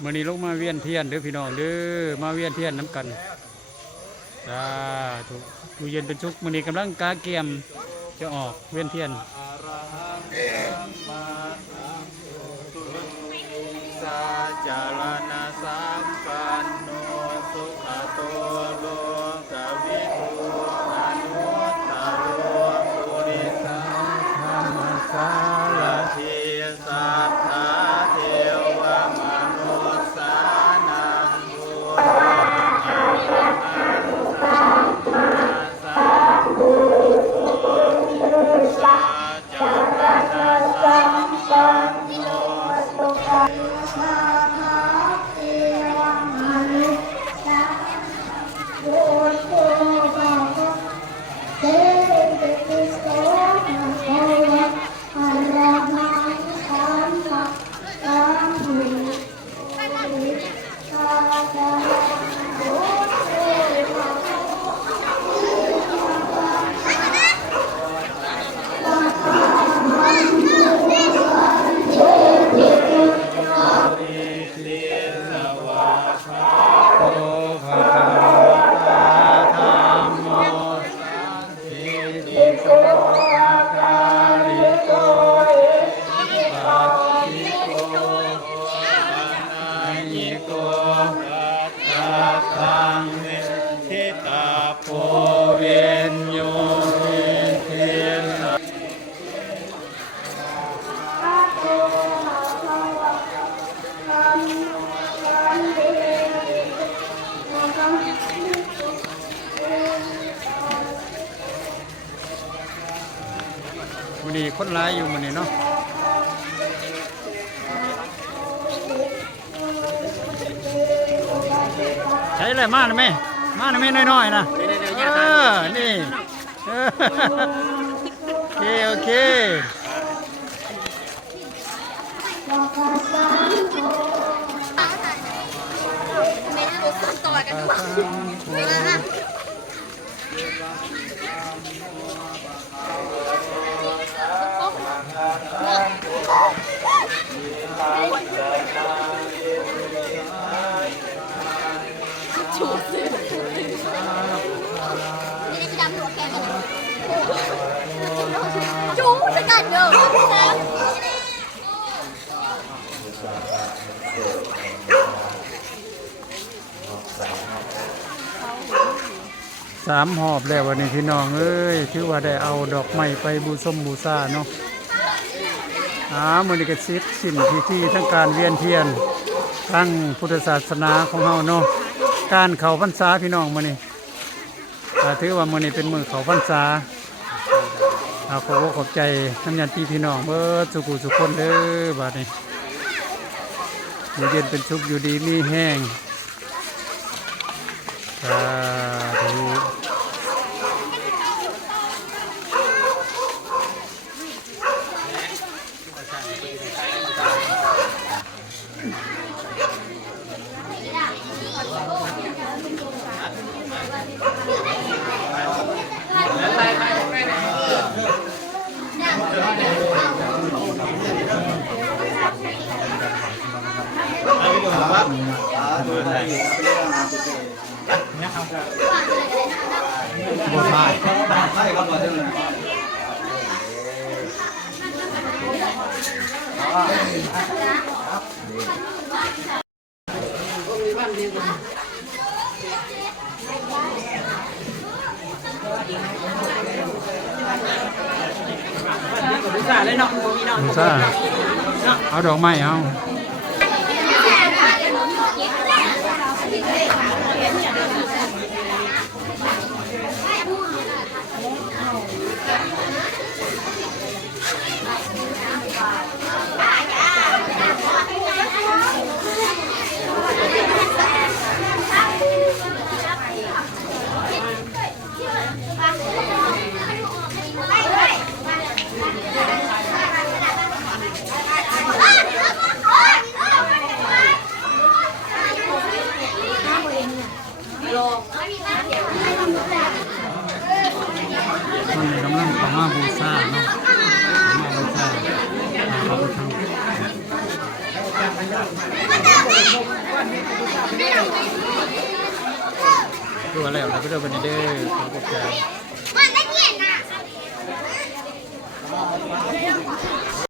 มื้อนี้ลงมาเวียนเทียนเด้อพี่น้องเด้อมาเวียนเทียนน้ำกันจ้าถูกอยู่เย็นเป็นสุขมื้อนี้กำลังกาเกียมจะออกเวียนเทียนสาจารณสัมปันโนสุขโตโลกวิทูอนุตตโรปุริสังธรรมสารทิสัทธาเทวมนุสสานังบุญสัมพุทธาจารณสัมปันโนสุขมื้อนี้คนร้ายอยู่มื้อนี้เนาะใช้อะไรมาหน่อยไหมมาหน่อยไหมน้อยๆนะนี่โอเคchú sẽ cảnh được sao 3 หอบแล้ววันนี้พี่น้องเอ้ยถือว่าได้เอาดอกไม้ไปบูชาเนาะมื้อนี้ก็สิ้นพิธีทั้งการเวียนเทียนทั้งพุทธศาสนาของเฮาเนาะการเข้าพรรษาพี่น้องมื้อนี้ถือว่ามื้อนี้เป็นมื้อเข้าพรรษาขอบใจน้ำยันตีพี่น้องเบิดสุขุสุขคนเด้อบัดนี้อยู่เย็นเป็นสุขอยู่ดีมีแห้งสาธุบ่ใช่ใช่ครับบ่ใช่เลยเอาดอกไม้เอา ดูอะไรออกมาเพื่อนวันนี้เด้อขอบคุณ